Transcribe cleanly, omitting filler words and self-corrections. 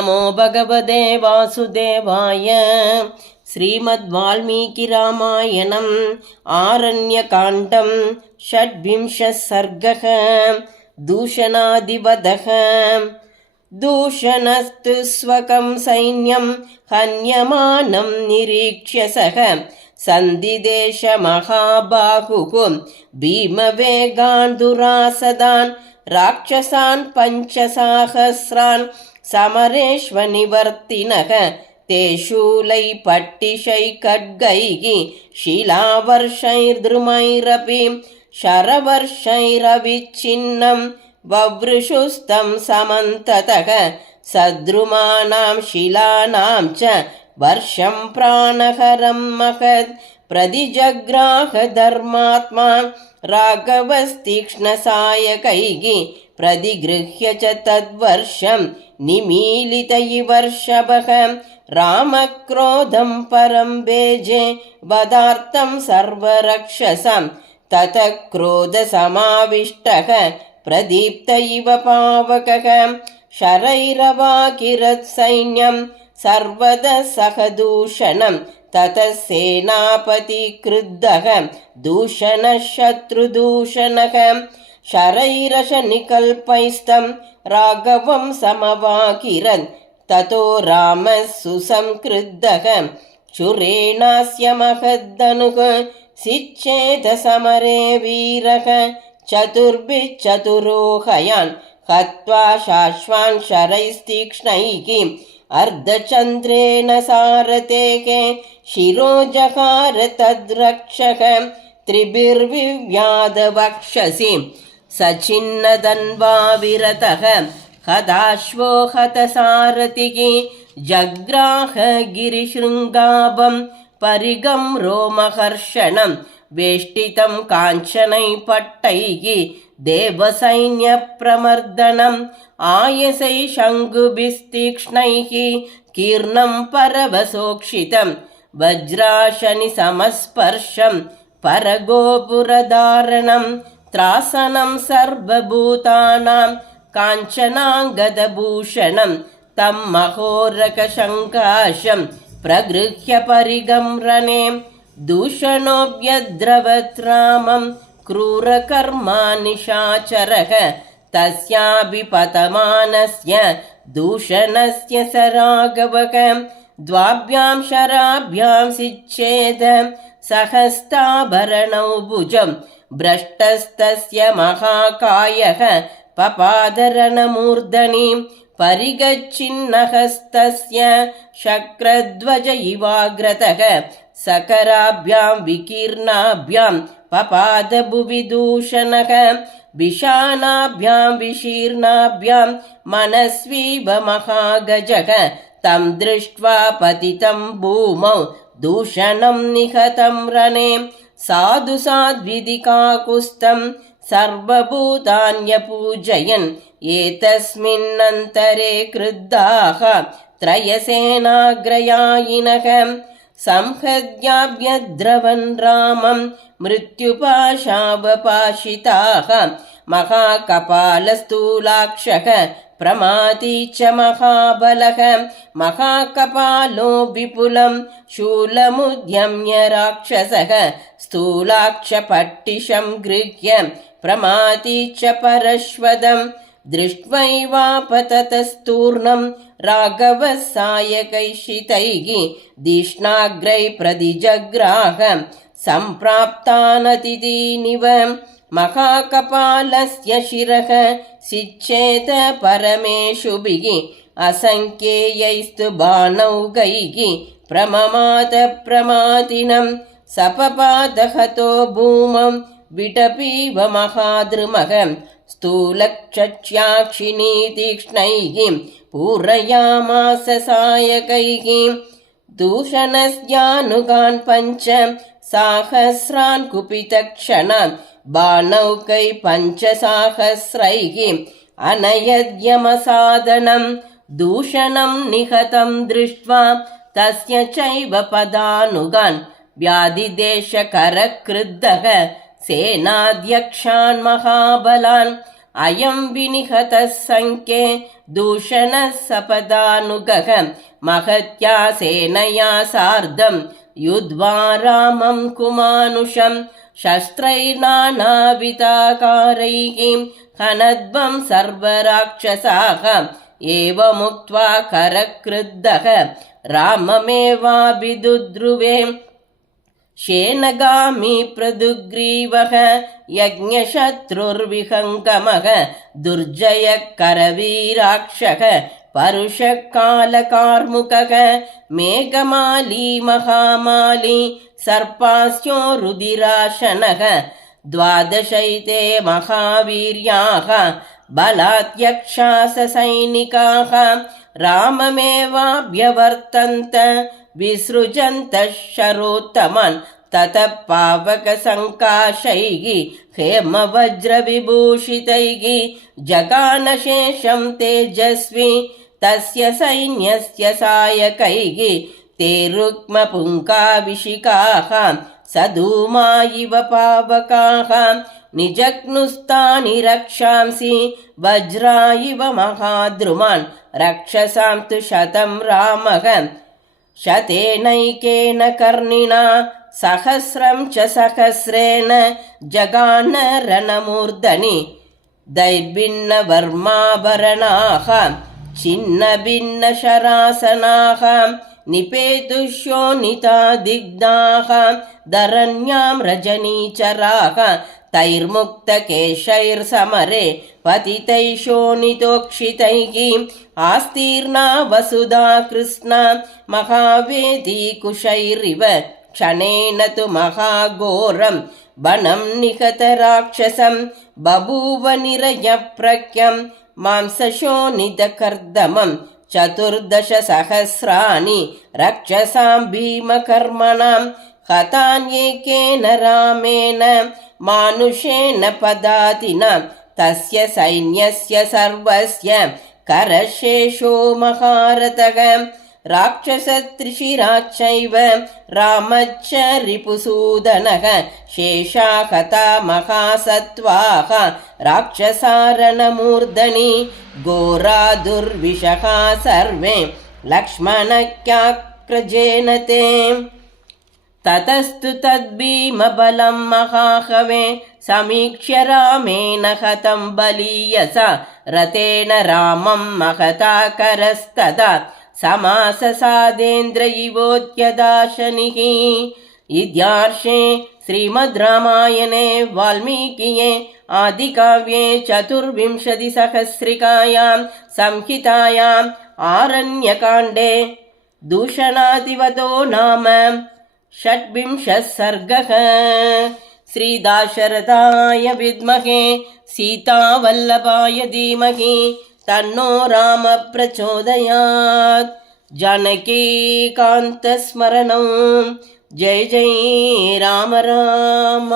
नमो भगवते वासुदेवाय। श्रीमद्वाल्मीकिरामायणम् आरण्यकाण्डं षड्विंशः सर्गः। दूषणादिवधः। दूषणस्तु स्वकं सैन्यं हन्यमानं निरीक्ष्य सः सन्धिदेशमहाबाहुः भीमवेगान् दुरासदान् राक्षसान् पञ्चसहस्रान् समरेष्वनिवर्तिनः ते शूलैः पट्टिशैः खड्गैः शिलावर्षैर्द्रुमैरपि शरवर्षैरविच्छिन्नं ववृषुस्तं समन्ततः सद्रुमाणां शिलानां च वर्षं प्राणहरं महत् प्रतिजग्राह धर्मात्मा राघवस्तीक्ष्णसायकैः प्रतिगृह्य च तद्वर्षं निमीलित इवर्षभः रामक्रोधं परं भेजे वदार्थं सर्वरक्षसां ततः क्रोधसमाविष्टः प्रदीप्त इव पावकः शरैरवाकिरत्सैन्यं सर्वदा सह दूषणं ततः सेनापति क्रुद्धः दूषणः शत्रुदूषणः शरैरशनिकल्पैस्तं राघवं समवाकिरन् ततो रामः सुसंक्रुद्धः शूरेणास्य महद्धनुः सिच्छेद समरे वीरः चतुर्भिश्चतुरोहयान् हत्वा शाश्वान् शरैस्तीक्ष्णैः अर्धचन्द्रेण सारथेः शिरोजहार तद्रक्षः त्रिभिर्विव्याधवक्षसि सचिन्नदन्वा विरतः हताश्वो हतसारथिः जग्राह गिरिशृङ्गाभं परिगं रोमहर्षणं वेष्टितं काञ्चनैः पट्टैः देवसैन्यप्रमर्दनम् आयसैः शङ्कुभिस्तीक्ष्णैः कीर्णं परवसोक्षितं वज्राशनिसमस्पर्शं परगोपुरधारणं त्रासनं सर्वभूतानां काञ्चनाङ्गदभूषणं तं महोरकशङ्काशं प्रगृह्य परिगं रणे दूषणोऽभ्यद्रवत् रामं क्रूरकर्मा निशाचरः तस्याभिपतमानस्य दूषणस्य स राघवः द्वाभ्यां शराभ्यां सिच्छेद सहस्ताभरणौ भुजं भ्रष्टस्तस्य महाकायः पपादरणमूर्धनि परिगच्छिन्नहस्तस्य शक्रध्वज इवाग्रतः सकराभ्यां विकीर्णाभ्यां पपादभुवि दूषणः विषाणाभ्यां विशीर्णाभ्यां मनस्वीव महागजः तं दृष्ट्वा पतितं भूमौ दूषणं निहतं रणे साधु साध्विदिकाकुस्तं सर्वभूतान्यपूजयन् एतस्मिन्नन्तरे क्रुद्धाः त्रयसेनाग्रयायिनः संहत्याभ्यद्रवन् रामं मृत्युपाशावपाशिताः महाकपालस्थूलाक्षः प्रमादी च महाबलः महाकपालो विपुलं शूलमुद्यम्य राक्षसः स्थूलाक्षपट्टिशं गृह्य प्रमादी च परश्वदं दृष्ट्वैवापततस्तूर्णं राघवः सायकैषितैः दीक्ष्णाग्रैः प्रतिजग्राह सम्प्राप्तानतिथीनिव महाकपालस्य शिरः सिच्छेद परमेषुभिः असङ्ख्यैस्तु बाणौघैः प्रममाद प्रमादिनं सपपादहतो भूमं विटपीव महाद्रुमः स्थूलक्षक्ष्याक्षिणी तीक्ष्णैः पूरयामास सायकैः दूषणस्यानुगान् पञ्च साहस्रान् कुपितक्षणान् बाणौकैः पञ्चसाहस्रैः अनयद्यमसाधनं दूषणं निहतं दृष्ट्वा तस्य चैव पदानुगान् व्याधिदेशकरक्रुद्धः सेनाध्यक्षान् महाबलान् अयं विनिहतः संख्ये दूषणः सपदानुगः महत्या सेनया सार्धं युद्ध्वा रामं कुमानुषं शस्त्रैर्नानाविधाकारैः हनद्वं सर्वराक्षसाः एवमुक्त्वा करक्रुद्धः राममेवाभिदुद्रुवे शेनगामी प्रदुग्रीवः यज्ञशत्रुर्विहङ्गमः दुर्जयः करवीराक्षः परुषकालकार्मुकः मेघमाली महामाली सर्पास्यो रुधिराशनः द्वादशैते महावीर्याः बलात्यक्षाससैनिकाः राममेवाभ्यवर्तन्त विसृजन्तः शरोत्तमान् ततः पावकसङ्काशैः हेमवज्रविभूषितैः जगानशेषं तेजस्वी तस्य सैन्यस्य सायकैः ते रुक्मपुङ्काभिषिकाः सधूमा इव पावकाः निजग्नुस्तानि रक्षांसि वज्रा इव महाद्रुमान् रक्षसां तु शतं रामः शतेनैकेन कर्णिना सहस्रं च सहस्रेण जगान रणमूर्धनि दैर्भिन्नवर्माभरणाः छिन्नभिन्नशरासनाः निपेतुशोणिता दिग्धाः धरण्यां रजनीचराः तैर्मुक्तकेशैर्समरे पतितैः शोणितोक्षितैः आस्तीर्णा वसुधा कृष्णा महावेदी कुशैरिव क्षणेन तु महाघोरं वनं निहतराक्षसं बभूव निरयप्रख्यं मांसशोणितकर्दमं 14,000 रक्षसां भीमकर्मणां हतान्येकेन रामेण मानुषेण पदातिना तस्य सैन्यस्य सर्वस्य करशेषो महारथः राक्षसत्रिशिराश्चैव रामश्च रिपुसूदनः शेषा हता महासत्त्वाः राक्षसारणमूर्धनि घोरा दुर्विषहा सर्वे लक्ष्मणक्याक्रजेन ते ततस्तु तद्भीमबलं महाहवे समीक्ष्य रामेण हतं बलीयसा रथेन रामं महता करस्तदा समाससादेन्द्र इवोद्यदाशनिः इत्यार्षे श्रीमद् रामायणे वाल्मीकिये आदिकाव्ये 24 संहितायाम् आरण्यकाण्डे दूषणादिवतो नाम 26 सर्गः। श्रीदाशरथाय विद्महे सीतावल्लभाय धीमहि तन्नो राम प्रचोदयात्। जानकीकान्तस्मरणं जय जय राम राम।